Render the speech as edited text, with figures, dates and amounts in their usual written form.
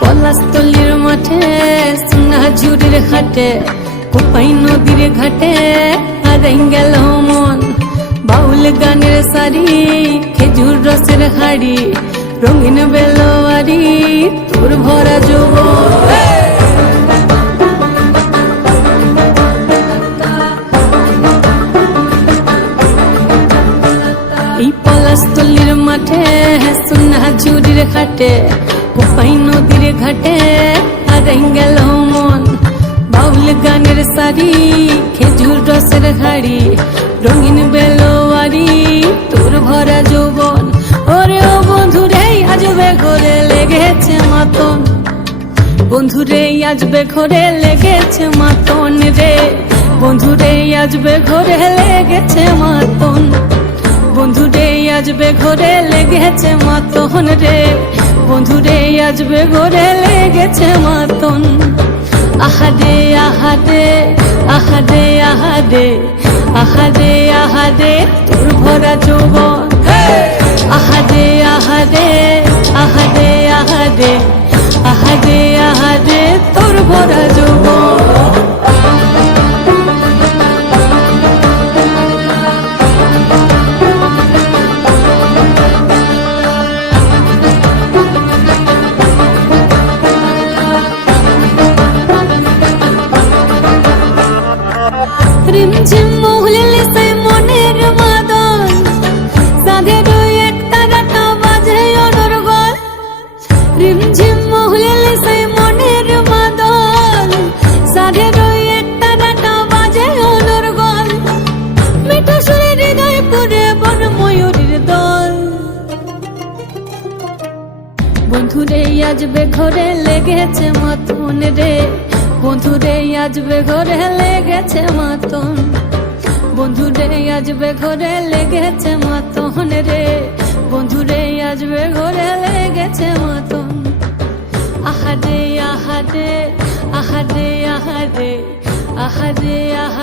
পলাশতলির মাঠে সোনাঝুরির ঘাটে কোপাই নদীর ঘাটে হারাই গেল মন বাউল গানের সারি খেজুর রসের হাড়ি রঙিন বেলোয়ারি তোর ভরা যৌবন এই পলাশতলির মাঠে সোনাঝুরির ঘাটে কোপাই নদীর ঘাটে হারাই গেল মন বাউল গানের সারি খেজুর রসের হাড়ি রঙিন বেলোয়ারি তোর ভরা যৌবন ওরে ও বন্ধুরে আজবে ঘরে লেগেছে মাতন বন্ধুরে আজবে ঘরে লেগেছে মাতন রে বন্ধুরে আজবে ঘরে লেগেছে মাতন বন্ধুরে আজবে ঘরে লেগেছে মাতন রে বন্ধুরে আজবে ঘরে লেগেছে মাতন আহারে আহারে আহারে আহারে আহারে আহারে তোর ভরা যৌবন আহারে আহারে আহারে আহারে আহারে আহারে তোর ভরা যৌবন রিমঝিম মহুলিলে সে মনের মাদন সাধের এক তারাটা বাজে অনর্গল রিমঝিম মহুলিলে সে মনের মাদন সাধের এক তারাটা বাজে অনর্গল মিঠা সুরে হৃদয় পুরে বন ময়ূরীর দল বন্ধুরে আজবে ঘরে লেগেছে মাতন রে বন্ধুরে আজবে ঘরে লেগেছে মাতন বন্ধুরে আজবে ঘরে লেগেছে মাতন রে বন্ধুরে আজবে ঘরে লেগেছে মাতন আহারে আহারে আহারে আহারে আহারে আহারে